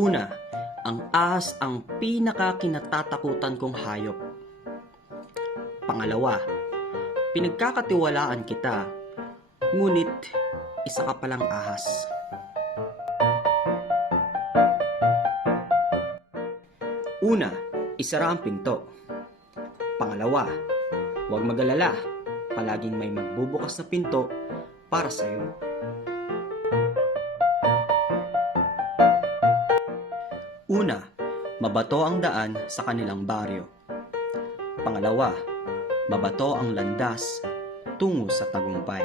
Una, ang ahas ang pinakakinatatakutan kong hayop. Pangalawa, pinagkakatiwalaan kita, ngunit isa ka palang ahas. Una, isara ang pinto. Pangalawa, huwag mag-alala, palaging may magbubukas na pinto para sa'yo. Una, mabato ang daan sa kanilang baryo. Pangalawa, mabato ang landas tungo sa tagumpay.